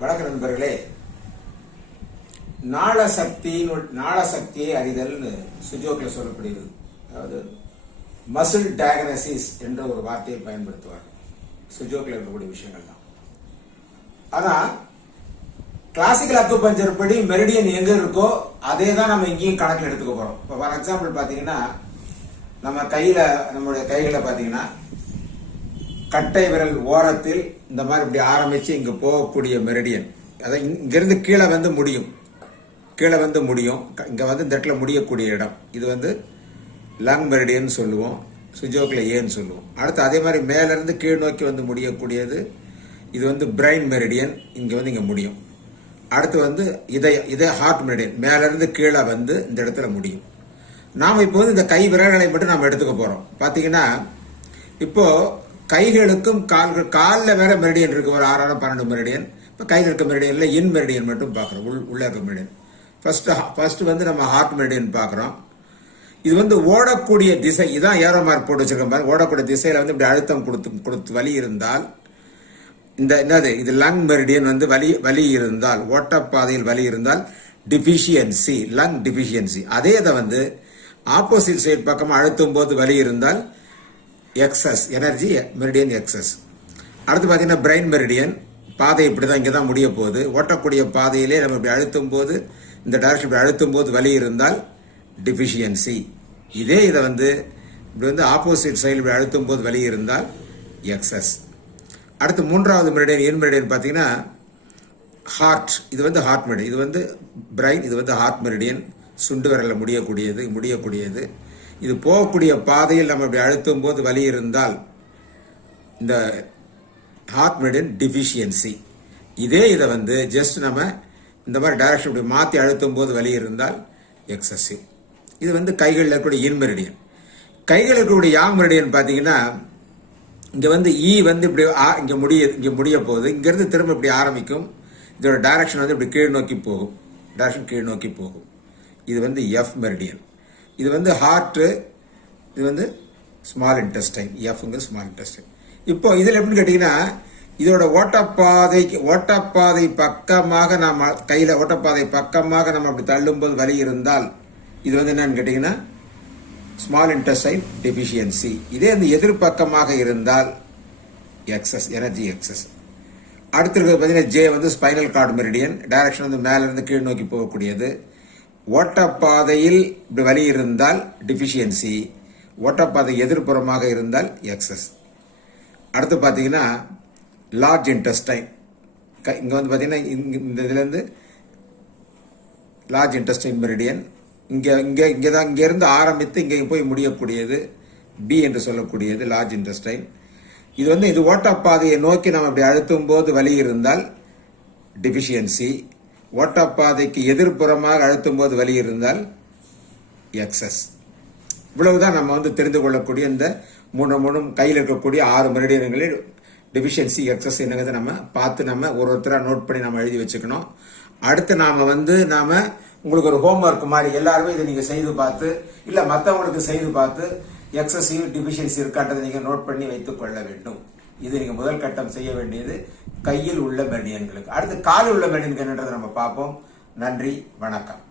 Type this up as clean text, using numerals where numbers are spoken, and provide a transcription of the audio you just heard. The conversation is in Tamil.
வணக்க நண்பர்களே, நாளசக்தியை அறிதல் சுஜோக்ல சொல்லப்படுகிறது. அதாவது மசில் டயக்னசிஸ் என்ற ஒரு வார்த்தையை பயன்படுத்துவார். சுஜோக்ல இருக்கக்கூடிய விஷயங்கள் தான். ஆனா கிளாசிக்கல் அக்குபஞ்சர் படி மெரிடியன் எங்க இருக்கோ அதே தான் நம்ம இங்கேயும் கணக்கில் எடுத்துக்க போறோம். இப்போ ஃபார் எக்ஸாம்பிள் பாத்தீங்கன்னா, நம்முடைய கைகளை பாத்தீங்கன்னா கட்டை விரல் ஓரத்தில் இந்த மாதிரி இப்படி ஆரம்பிச்சு இங்க போகக்கூடிய மெரிடியன், அதாவது இங்கிருந்து கீழே வந்து முடியும், இங்க வந்து இந்த இடத்துல முடியக்கூடிய இடம், இது வந்து லங் மெரிடியன் சொல்லுவோம், சுஜோக்ல ஏன்னு சொல்லுவோம். அடுத்து அதே மாதிரி மேல இருந்து கீழ் நோக்கி வந்து முடியக்கூடியது இது வந்து பிரைன் மெரிடியன், இங்க வந்து இங்க முடியும். அடுத்து வந்து இதய ஹார்ட் மெரிடியன், மேல இருந்து கீழே வந்து இந்த இடத்துல முடியும். நாம இப்போ வந்து இந்த கை விரல்களை மட்டும் நாம எடுத்துக்க போறோம். பாத்தீங்கன்னா இப்போ கைகளுக்கும் காலில் வேற மெரிடியன் இருக்கு, ஒரு 6 12 மெரிடியன். இப்போ கையில் இருக்க மெரிடியன்ல இன் மெரிடியன் மட்டும் பார்க்குறோம், உள்ள இருக்க மெரிடியன். ஃபர்ஸ்ட் வந்து நம்ம ஹார்ட் மெரிடியன் பார்க்குறோம். இது வந்து ஓடக்கூடிய திசை, இதான் ஏரோ மார்க் போட்டு வச்சிருக்கோம் பாருங்க. ஓடக்கூடிய திசையில வந்து இப்படி அழுத்தம் கொடுத்து வலி இருந்தால் இது லங் மெரிடியன் வந்து வலி இருந்தால், ஓட்டப்பாதையில் வலி இருந்தால் டிஃபிஷியன்சி, லங் டிஃபிஷியன்சி. அதே இதை வந்து ஆப்போசிட் சைட் பக்கமா அழுத்தும் போது வலி இருந்தால் எக்ஸஸ், எனர்ஜி மெரிடியன் எக்ஸஸ். அடுத்து பாத்தீங்கன்னா பிரைன் மெரிடியன், பாதை இப்படிதான், இங்கதான் முடிய போகுது. ஓட்டக்கூடிய பாதையிலே நம்ம இப்படி அழுத்தும் போது, இந்த டைரக்ஷன் இப்படி அழுத்தும் போது வலி இருந்தால் டிஃபிஷியன்சி. இதே இதை வந்து இப்படி வந்து ஆப்போசிட் சைடு இப்படி அழுத்தும் போது வலி இருந்தால் எக்ஸஸ். அடுத்து 3வது மெரிடியன், என் மெரிடியன் பாத்தீங்கன்னா ஹார்ட், இது வந்து ஹார்ட் மெரிடியன், இது வந்து பிரைன், இது வந்து ஹார்ட் மெரிடியன், சுண்டு விரல்ல முடியக்கூடியது. இது போகக்கூடிய பாதையில் நம்ம இப்படி அழுத்தும் போது வலி இருந்தால் இந்த ஹார்ட் மெரிடியன் டிஃபிஷியன்சி. இதே இதை வந்து ஜஸ்ட் நம்ம இந்த மாதிரி டைரக்ஷன் இப்படி மாத்தி அழுத்தும் போது வலி இருந்தால் எக்ஸசிவ். இது வந்து கைகளில் இருக்கக்கூடிய இன் மெரிடியன். கைகளில் இருக்கக்கூடிய யாங் மெரிடியன் பாத்தீங்கன்னா இங்க வந்து வந்து இப்படி இங்க முடிய போகுது, இங்க இருந்து திரும்ப இப்படி ஆரம்பிக்கும். இதோட டைரக்ஷன் வந்து இப்படி கீழ் நோக்கி போகும். இது வந்து எஃப் மெரிடியன். இது வந்து ஹார்ட், இது வந்து ஸ்மால் இன்டெஸ்டைன், எஃப்ங்க ஸ்மால் இன்டெஸ்டைன். இப்போ இதுல எப்படின்னு கேட்டீங்கன்னா, இதோட ஓட்டப்பாதை பக்கமாக நம்ம கையில ஓட்டப்பாதை பக்கமாக நம்ம அப்படி தள்ளும் போது வலி இருந்தால் இது வந்து என்னன்னு கேட்டீங்கன்னா ஸ்மால் இன்டெஸ்டைன் டெஃபிஷியன்சி. இதே இந்த எதிர்பக்கமாக இருந்தால் எக்ஸஸ், எனர்ஜி எக்ஸஸ். அடுத்து இருக்கிறது பார்த்தீங்கன்னா ஜே வந்து ஸ்பைனல் கார்டு மெரிடியன், டைரக்ஷன் வந்து மேல இருந்து கீழ் நோக்கி போகக்கூடியது. ஓட்டப்பாதையில் இப்படி வலி இருந்தால் டிஃபிஷியன்சி, ஓட்டப்பாதை எதிர்ப்புறமாக இருந்தால் எக்ஸஸ். அடுத்து பார்த்தீங்கன்னா லார்ஜ் இன்டெஸ்டைன், இங்க வந்து பார்த்தீங்கன்னா இந்த இதுல இருந்து லார்ஜ் இன்டெஸ்டைன் மெரிடியன், இங்க இருந்து ஆரம்பித்து இங்க போய் முடியக்கூடியது பி என்று சொல்லக்கூடியது லார்ஜ் இன்டெஸ்டைன். இது வந்து இது ஓட்டப்பாதையை நோக்கி நம்ம இப்படி அழுத்தும் போது வலி இருந்தால் டிஃபிஷியன்சி, ஓட்டப்பாதைக்கு எதிர்ப்புறமாக அழுத்தும் போது வலி இருந்தால் எக்ஸஸ். இவ்வளவுதான் நம்ம வந்து தெரிந்து கொள்ளக்கூடிய இந்த மூணு கையில் இருக்கக்கூடிய 6 மெரிடியன்களில் டிஃபிஷியன்சி, எக்ஸஸ் என்னங்கிறத நம்ம பார்த்து நம்ம ஒருத்தரா நோட் பண்ணி நம்ம எழுதி வச்சுக்கணும். அடுத்து நாம உங்களுக்கு ஒரு ஹோம்ஒர்க் மாதிரி எல்லாருமே இதை நீங்க செய்து பார்த்து, இல்ல மற்றவங்களுக்கு செய்து பார்த்து எக்ஸசிவ் டிஃபிஷியன்சி இருக்கான்றதை நீங்க நோட் பண்ணி வைத்துக் கொள்ள வேண்டும். இது நீங்க முதல் கட்டம் செய்ய வேண்டியது கையில் உள்ள மெரிடியன்களுக்கு. அடுத்து காலில் உள்ள மெரிடியன்கள் என்னன்றதை நம்ம பார்ப்போம். நன்றி, வணக்கம்.